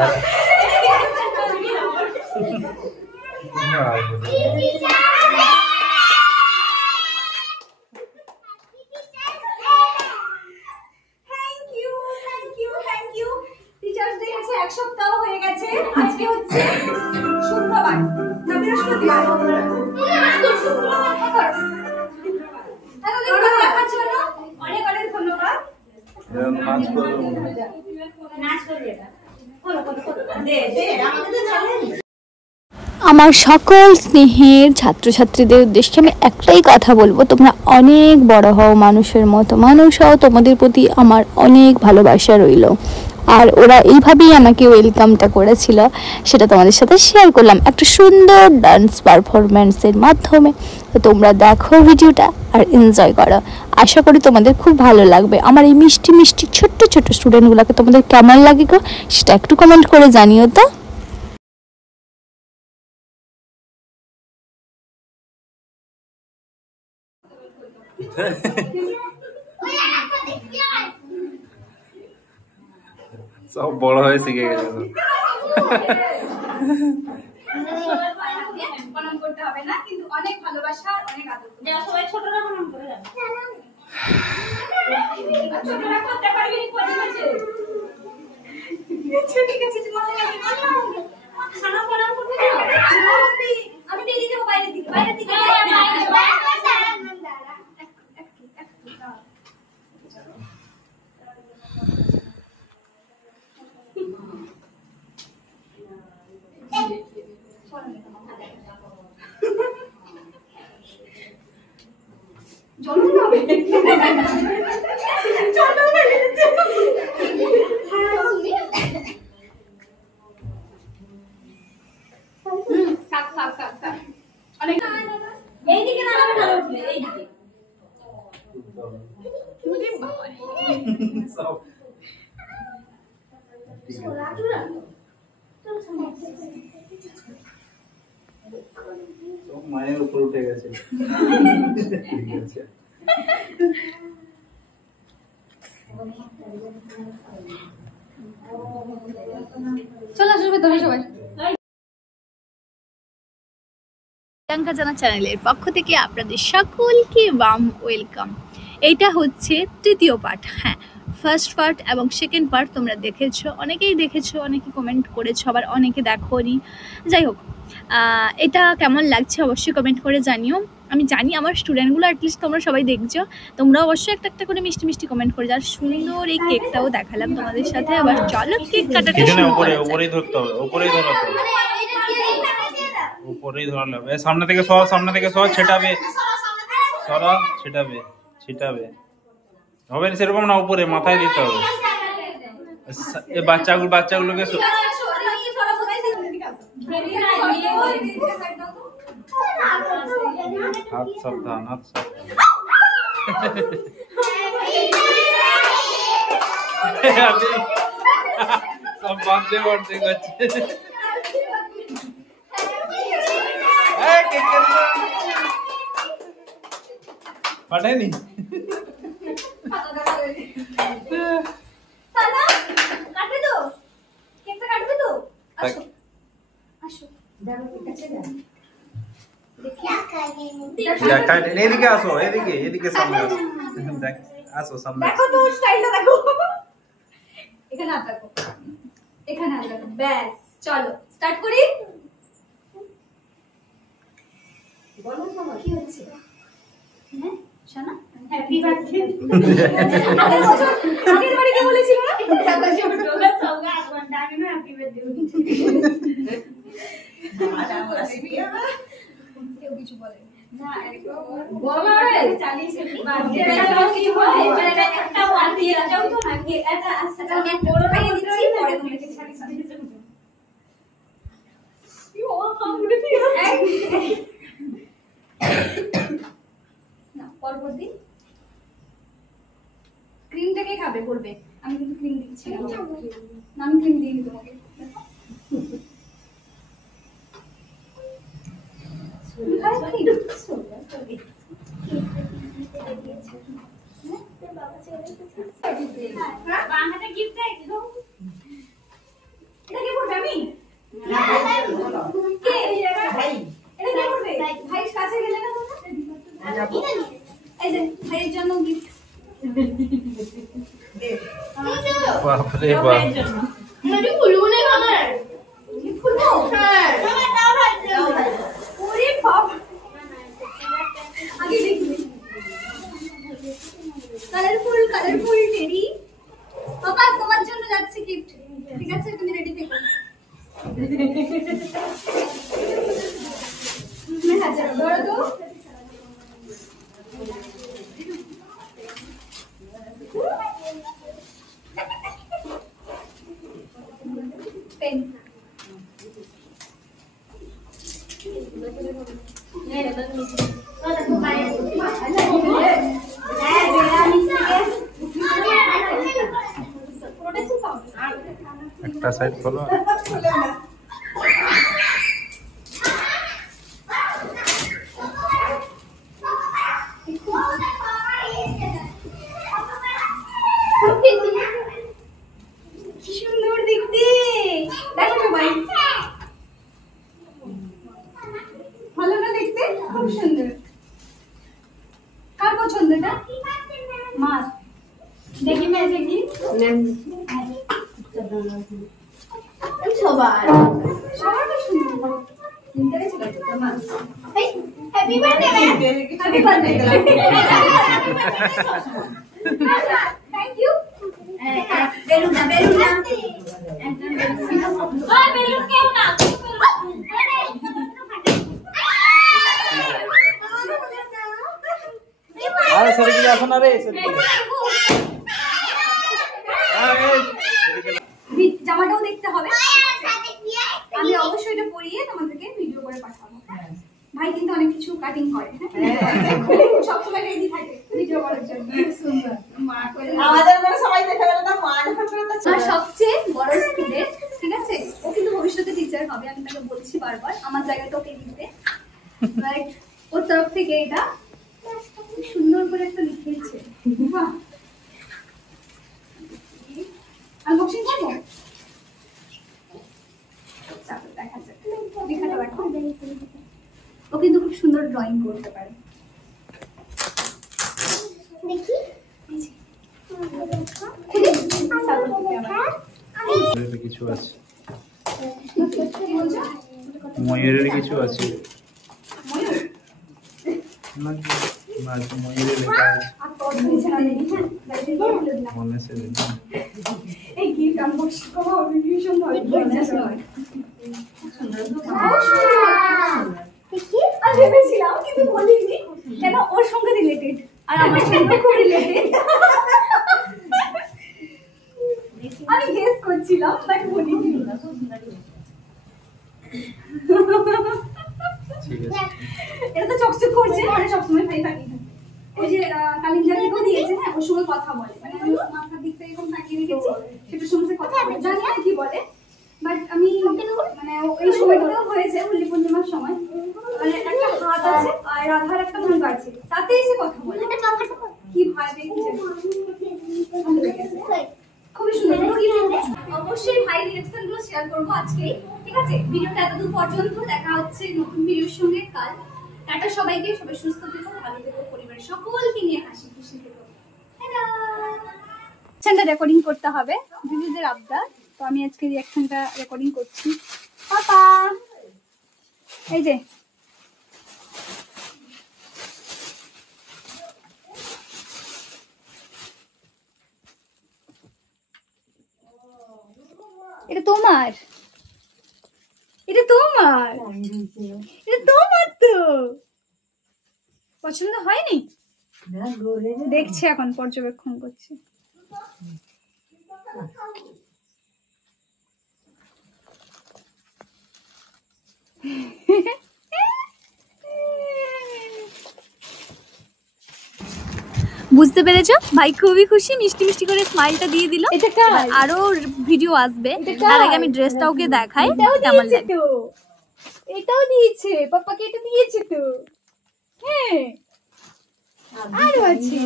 এক সপ্তাহ হয়ে গেছে, আজকে হচ্ছে শুক্রবার না বৃহস্পতিবার। অনেক অনেক ধন্যবাদ। আমার সকল স্নেহের ছাত্রছাত্রীদের উদ্দেশ্যে আমি একটাই কথা বলবো, তোমরা অনেক বড় হও, মানুষের মতো মানুষ হও। তোমাদের প্রতি আমার অনেক ভালোবাসা রইল। আর ওরা এইভাবেই আমাকে ওয়েলকামটা করেছিল, সেটা তোমাদের সাথে শেয়ার করলাম একটা সুন্দর ডান্স পারফরম্যান্সের মাধ্যমে। তো তোমরা দেখো ভিডিওটা আর এনজয় করো। আশা করি তোমাদের খুব ভালো লাগবে। আমার এই মিষ্টি মিষ্টি ছোট্ট ছোট্ট স্টুডেন্টগুলোকে তোমাদের কেমন লাগে গো, সেটা একটু কমেন্ট করে জানিও তো। সব বড় হয়ে শিখে গেছে। প্রণাম করতে হবে না, কিন্তু অনেক ভালোবাসা আর অনেক আদর। সবাই ছোটরা প্রণাম করে যাবে। ছোটরা করতে পারবি না, করে গেছে। ঠিক আছে, মনে লাগে খানা প্রণাম করতে যাও। আমি বেরিয়ে যাবো বাইরের দিকে, বাইরের দিকে। এইদিকে না আমি ভালো উঠলে এইদিকে মায়ের উপর উঠে গেছে। চলে আসবে তুমি সবাই। প্রিয়াঙ্কা জানা চ্যানেলের পক্ষ থেকে আপনাদের সকলকে ওয়ার্ম ওয়েলকাম। এইটা হচ্ছে তৃতীয় পার্ট। হ্যাঁ, ফার্স্ট পার্ট এবং সেকেন্ড পার্ট তোমরা দেখেছো, অনেকেই দেখেছো, অনেকে কমেন্ট করেছো, আবার অনেকে দেখোনি। যাই হোক, এটা কেমন লাগছে অবশ্যই কমেন্ট করে জানিও। আমি জানি আমার স্টুডেন্টগুলো অ্যাটলিস্ট তোমরা সবাই দেখছো, তোমরা অবশ্যই একটা একটা করে মিষ্টি মিষ্টি কমেন্ট করে যাও। সুন্দর এই কেকটাও দেখালাম তোমাদের সাথে। আবার চলো কেক কাটাটা শুরু করা যাক। উপরেই ধরতে হবে, উপরেই ধরাতে হবে, উপরেই ধরালে হবে। সামনে থেকে সর, সামনে থেকে সর, ছেটাবে, সরা, ছেটাবে, ছিটাবে। হবে না সেরকম না, উপরে মাথায় দিতে হবে। এই বাচ্চাগুলোকে হাত সাবধান, হাত সাবধান। সব বাঁধতে বাঁধতে করছে। পাঠায়নি এদিকে আসো, এদিকে এদিকে সামনে আসো, দেখ আসো সামনে। দেখো তো স্টাইলটা দেখো। এখানে হাত রাখো, এখানে হাত রাখো। ব্যাস, চলো স্টার্ট করি। বলো সবাই কি হচ্ছে? হ্যাঁ শোনা, হ্যাপি বার্থডে। আগের বারে কি বলেছিল না? সৌগা আগমনটা আগে না হ্যাপি বার্থডে। কেউ কিছু বলে না, বলো রে চালিয়ে বার্থডে কি হয়? এটা একটা ওয়ান দিয়ে যাও তো নাকি এটা আচ্ছা আমি বড় লাগিয়ে দিচ্ছি, পরে তোমাকে ছাড়ি ছাড়ি দেবো। কি ও কামড়ে দিয়েছে না। পরবর্তী ক্রিমটা কে খাবে বলবে, আমি কিন্তু ক্রিম দিচ্ছি না। আমি ক্রিম দিই তোমাকে। বাংলাতে গিফট দেয়, এটা কি করবে আমি কে এটা কে করবে ভাই কাছে গেলে না তোমরা এই যে ভাইয়ের জন্য গিফট বাপ রে বাপ আমি ফুলবো না কালার ফুলবো হ্যাঁ ওরে বাপ আগে দেখি কালারফুল টেডি বাবা তোমার জন্য যাচ্ছে গিফট ঠিক আছে তুমি রেডি থেকো তুমি হাজার বড় তো পেন একটা সাইড খোলো কি সুন্দর দেখতে দেখো সবাই ভালো না দেখতে খুব সুন্দর কার পছন্দ এটা মার দেখি মেয়ে দেখি সবার তো সুন্দর happy birthday happy birthday thank you balloon না বেলুন কেউ না আরে সরকি আসো না রে সরকি জামাটাও দেখতে হবে আমি অবশ্যই এটা পরিয়ে তোমাদেরকে ভিডিও করে পাঠাবো ভাই কিন্তু অনেক কিছু কাটিং করে সবসময় রেডি থাকে ভিডিও করার জন্য সুন্দর আমাদের মনে সবাই দেখে গেল না মা যখন করে তো আর সবচেয়ে বড় স্টুডেন্ট ঠিক আছে ও কিন্তু ভবিষ্যতে টিচার হবে আমি তাকে বলছি বারবার আমার জায়গাটা ওকে দিতে রাইট ওর তরফ থেকে এটা সুন্দর করে একটা লিখেছে বাহ আনবক্সিং করবো দেখা যাক লেখাটা রাখো ও কিন্তু খুব সুন্দর ড্রয়িং করতে পারে দেখি কিছু আছে ময়ূরের কিছু আছে ময়ূরের লেখা আছে মনে সে এই গিফট আনবক্সিং করবো ভীষণ ভালো আমি ভেবেছিলাম কিন্তু বলিনি কেন ওর সঙ্গে রিলেটেড আর আমার সঙ্গে খুব রিলেটেড আমি গেস করছিলাম বাট বলিনি ঠিক আছে এটা তো চকচক করছে মানে সবসময় ভাই থাকি ওই যে কালিঞ্জাকে দিয়েছে হ্যাঁ ওর সঙ্গে কথা বলে মানে আমি মাথার দিক থেকে এরকম তাকিয়ে রেখেছি সেটার সঙ্গে কথা বলে জানি না কি বলে বাট আমি মানে এই সময়টাও হয়েছে হোলি পূর্ণিমার সময় মানে একটা হাত আছে আর রাধার একটা মুখ আছে তাতেই সে কথা বলে কি ভাবে কি খুবই সুন্দর অবশ্যই ভাই রিঅ্যাকশন গুলো শেয়ার করবো আজকে ঠিক আছে ভিডিওটা এতদূর পর্যন্ত দেখা হচ্ছে নতুন ভিডিওর সঙ্গে কাল টাটা সবাইকে সবাই সুস্থ থেকো ভালো থেকো পরিবারের সকলকে নিয়ে হাসি খুশি থেকো রিঅ্যাকশনটা রেকর্ডিং করতে হবে দিদিদের আবদার তো আমি আজকে রিঅ্যাকশনটা রেকর্ডিং করছি পাপা এই যে এটা তোমার এটা তোমার এটা তোমার তো পছন্দ হয়নি দেখছি এখন পর্যবেক্ষণ করছি বুঝতে পেরেছো ভাই খুবই খুশি মিষ্টি মিষ্টি করে স্মাইলটা দিয়ে দিল আরো ভিডিও আসবে তার আগে আমি ড্রেসটা ওকে দেখাই কেমন লাগে এটাও দিয়েছে পাপাকে এটা দিয়েছে তো হ্যাঁ আরো আছে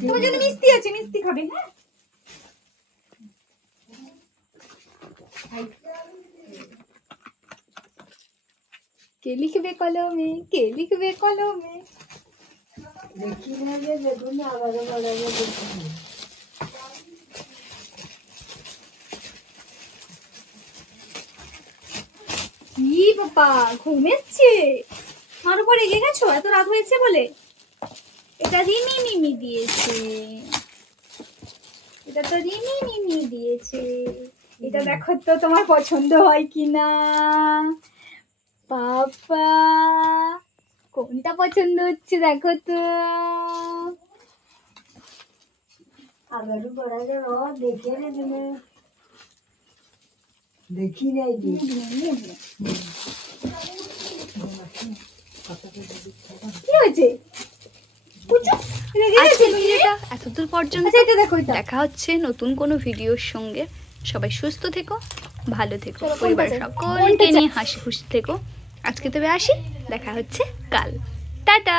তোমার জন্য মিষ্টি আছে মিষ্টি খাবে হ্যাঁ কে লিখবে কলমে, কে লিখবে কলমে? দেখি না যে দেখুন আবার দেখুন কি বাবা ঘুমেচ্ছে? আমার উপর রেগে গেছো এত রাত হয়েছে বলে? এটা রিমি মিমি দিয়েছে, এটা তো রিমি মিমি দিয়েছে। এটা দেখো তো তোমার পছন্দ হয় কিনা। বাবা কোনটা পছন্দ হচ্ছে দেখো তো। আবার বড় গেল দেখে রে দিনে দেখি নাই দি কি হয়েছে? কুচু রেগে গেছে আজকের তুমি? ভিডিওটা এতদূর পর্যন্ত। আচ্ছা এটা দেখো এটা। দেখা হচ্ছে নতুন কোনো ভিডিওর সঙ্গে। সবাই সুস্থ থেকো, ভালো থেকো, চলো, পরিবারের কোনটা চাই? সকলকে কোনটা চাই? নিয়ে হাসি খুশি থেকো। আজকে তবে আসি, দেখা হচ্ছে কাল। টাটা।